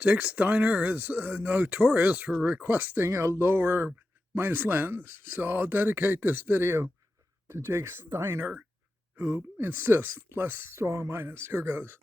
Jake Steiner is notorious for requesting a lower minus lens, so I'll dedicate this video to Jake Steiner, who insists less strong minus. Here goes.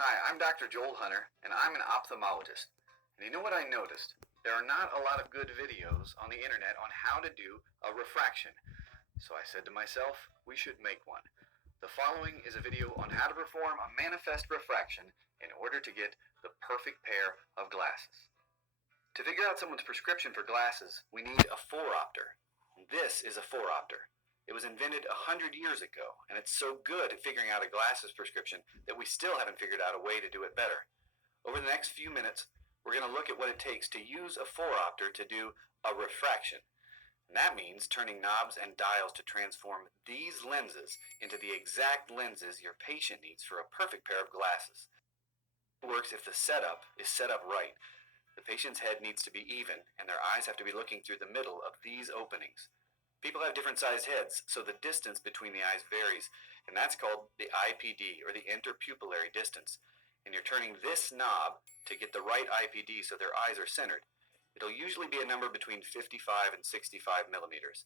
Hi, I'm Dr. Joel Hunter, and I'm an ophthalmologist. And you know what I noticed? There are not a lot of good videos on the internet on how to do a refraction. So I said to myself, we should make one. The following is a video on how to perform a manifest refraction in order to get the perfect pair of glasses. To figure out someone's prescription for glasses, we need a phoropter. This is a phoropter. It was invented 100 years ago, and it's so good at figuring out a glasses prescription that we still haven't figured out a way to do it better. Over the next few minutes, we're going to look at what it takes to use a phoropter to do a refraction. And that means turning knobs and dials to transform these lenses into the exact lenses your patient needs for a perfect pair of glasses. It works if the setup is set up right. The patient's head needs to be even, and their eyes have to be looking through the middle of these openings. People have different sized heads, so the distance between the eyes varies, and that's called the IPD, or the interpupillary distance. And you're turning this knob to get the right IPD so their eyes are centered. It'll usually be a number between 55 and 65 millimeters.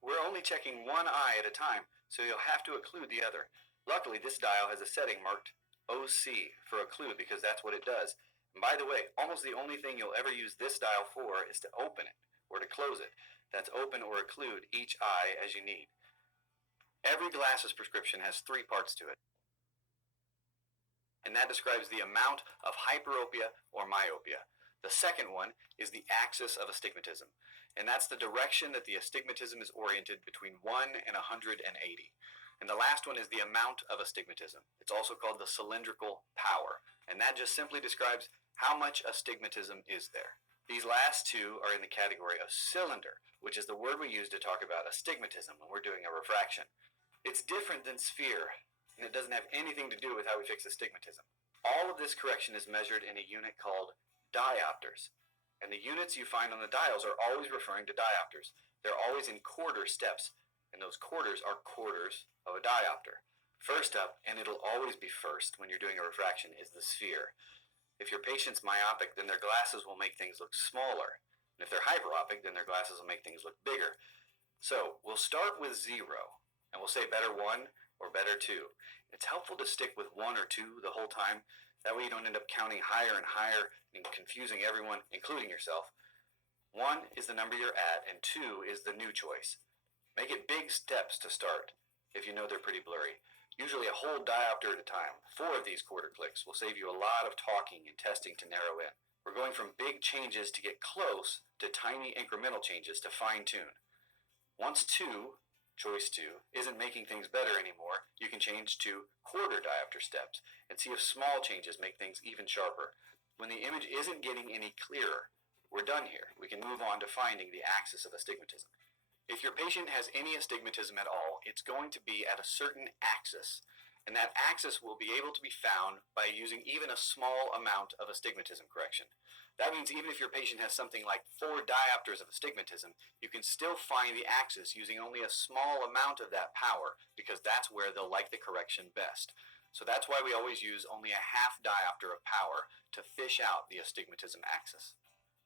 We're only checking one eye at a time, so you'll have to occlude the other. Luckily, this dial has a setting marked OC for occlude because that's what it does. And by the way, almost the only thing you'll ever use this dial for is to open it or to close it. That's open or occlude each eye as you need. Every glasses prescription has three parts to it, and that describes the amount of hyperopia or myopia. The second one is the axis of astigmatism, and that's the direction that the astigmatism is oriented between 1 and 180. And the last one is the amount of astigmatism. It's also called the cylindrical power, and that just simply describes how much astigmatism is there. These last two are in the category of cylinder, which is the word we use to talk about astigmatism when we're doing a refraction. It's different than sphere, and it doesn't have anything to do with how we fix astigmatism. All of this correction is measured in a unit called diopters, and the units you find on the dials are always referring to diopters. They're always in quarter steps, and those quarters are quarters of a diopter. First up, and it'll always be first when you're doing a refraction, is the sphere. If your patient's myopic, then their glasses will make things look smaller. And if they're hyperopic, then their glasses will make things look bigger. So we'll start with 0, and we'll say better 1 or better 2. It's helpful to stick with 1 or 2 the whole time. That way you don't end up counting higher and higher and confusing everyone, including yourself. 1 is the number you're at, and 2 is the new choice. Make it big steps to start if you know they're pretty blurry. Usually a whole diopter at a time. 4 of these quarter clicks will save you a lot of talking and testing to narrow in. We're going from big changes to get close to tiny incremental changes to fine tune. Once 2, choice 2, isn't making things better anymore, you can change to quarter diopter steps and see if small changes make things even sharper. When the image isn't getting any clearer, we're done here. We can move on to finding the axis of astigmatism. If your patient has any astigmatism at all, it's going to be at a certain axis, and that axis will be able to be found by using even a small amount of astigmatism correction. That means even if your patient has something like 4 diopters of astigmatism, you can still find the axis using only a small amount of that power, because that's where they'll like the correction best. So that's why we always use only a half diopter of power to fish out the astigmatism axis.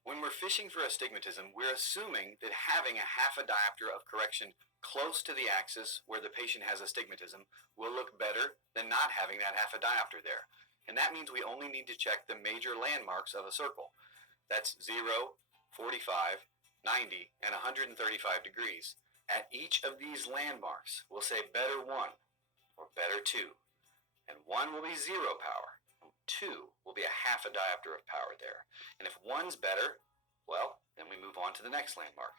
When we're fishing for astigmatism, we're assuming that having a half a diopter of correction close to the axis where the patient has astigmatism will look better than not having that half a diopter there. And that means we only need to check the major landmarks of a circle. That's 0, 45, 90, and 135 degrees. At each of these landmarks, we'll say better 1 or better 2. And 1 will be 0 power. 2 will be a half a diopter of power there. And if 1's better, well, then we move on to the next landmark.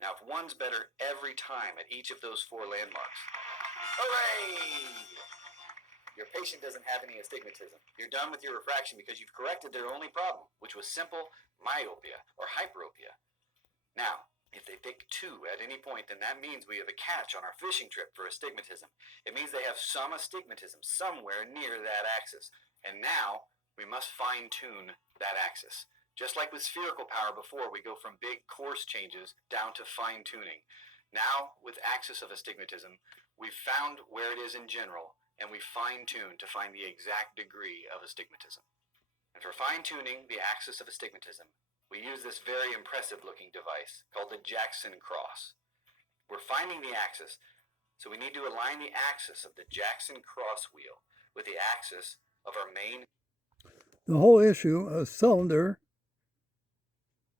Now, if 1's better every time at each of those 4 landmarks, hooray! Your patient doesn't have any astigmatism. You're done with your refraction because you've corrected their only problem, which was simple myopia or hyperopia. Now, if they pick 2 at any point, then that means we have a catch on our fishing trip for astigmatism. It means they have some astigmatism somewhere near that axis. And now We must fine-tune that axis. Just like with spherical power before, we go from big coarse changes down to fine-tuning. Now, with axis of astigmatism, we've found where it is in general, and we fine-tune to find the exact degree of astigmatism. And for fine-tuning the axis of astigmatism, we use this very impressive-looking device called the Jackson cross. We're finding the axis, so we need to align the axis of the Jackson cross wheel with the axis of our main. The whole issue of cylinder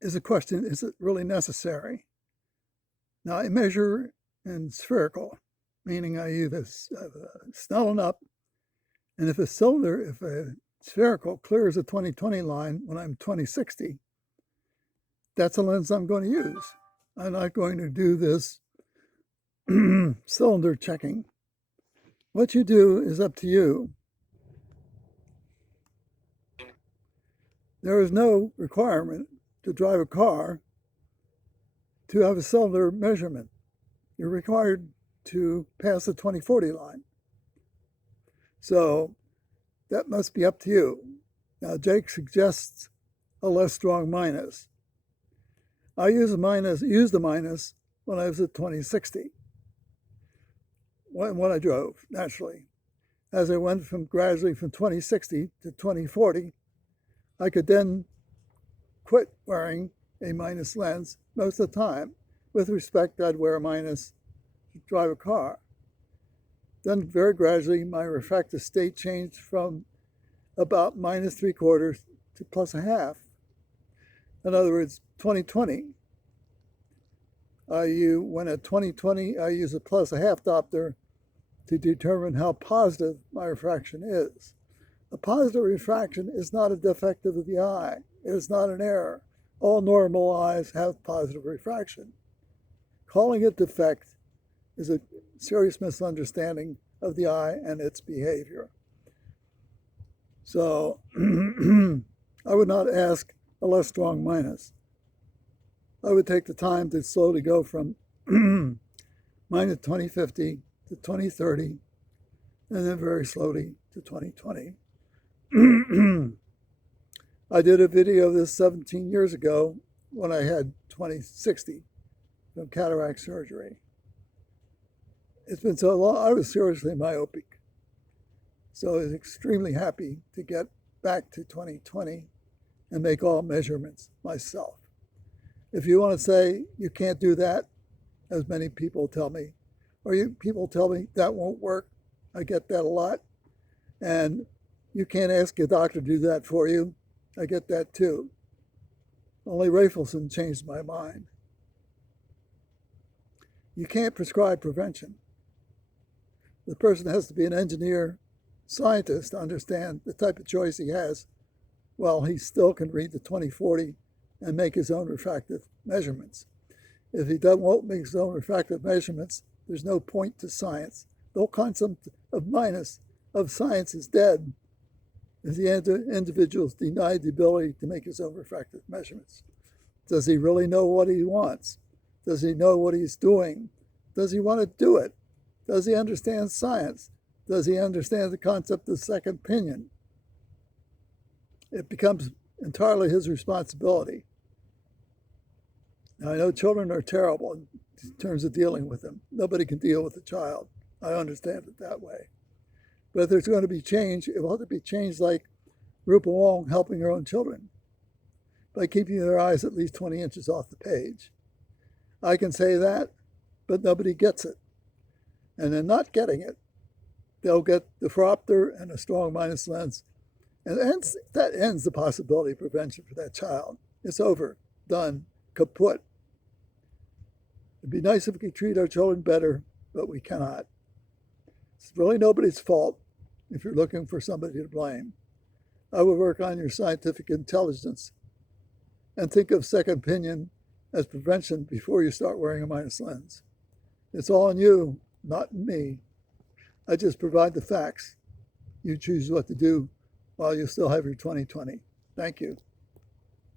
is a question, is it really necessary? Now, I measure in spherical, meaning I use a Snellen up, and if a spherical clears the 20/20 line when I'm 20/60, that's a lens I'm going to use. I'm not going to do this cylinder checking. What you do is up to you. There is no requirement to drive a car to have a cylinder measurement. You're required to pass the 20/40 line. So that must be up to you. Now, Jake suggests a less strong minus. I used the minus when I was at 20/60, when I drove, naturally. As I went gradually from 20/60 to 20/40, I could then quit wearing a minus lens most of the time. With respect, I'd wear a minus to drive a car. Then very gradually, my refractive state changed from about -3/4 to +1/2. In other words, 20/20. When at 20/20, I use a +1/2 diopter to determine how positive my refraction is. A positive refraction is not a defect of the eye. It is not an error. All normal eyes have positive refraction. Calling it defect is a serious misunderstanding of the eye and its behavior. So I would not ask a less strong minus. I would take the time to slowly go from minus 20/50 to 20/30, and then very slowly to 20/20. I did a video of this 17 years ago when I had 20/60 from cataract surgery. It's been so long, I was seriously myopic. So I was extremely happy to get back to 20/20 and make all measurements myself. If you want to say you can't do that, as many people tell me, or people tell me that won't work, I get that a lot, and you can't ask your doctor to do that for you, I get that too. Only Rafelson changed my mind. You can't prescribe prevention. The person has to be an engineer, scientist to understand the type of choice he has while he still can read the 20/40 and make his own refractive measurements. If he won't make his own refractive measurements, there's no point to science. The whole concept of science is dead if the individual is denied the ability to make his own refractive measurements. Does he really know what he wants? Does he know what he's doing? Does he want to do it? Does he understand science? Does he understand the concept of second opinion? It becomes entirely his responsibility. Now, I know children are terrible in terms of dealing with them. Nobody can deal with a child. I understand it that way. But if there's going to be change, it will have to be changed like Rupa Wong helping her own children by keeping their eyes at least 20 inches off the page. I can say that, but nobody gets it. And they're not getting it. They'll get the phoropter and a strong minus lens. And that ends the possibility of prevention for that child. It's over, done, kaput. It'd be nice if we could treat our children better, but we cannot. It's really nobody's fault if you're looking for somebody to blame. I would work on your scientific intelligence and think of second opinion as prevention before you start wearing a minus lens. It's all on you, not me. I just provide the facts. You choose what to do while you still have your 20/20. Thank you.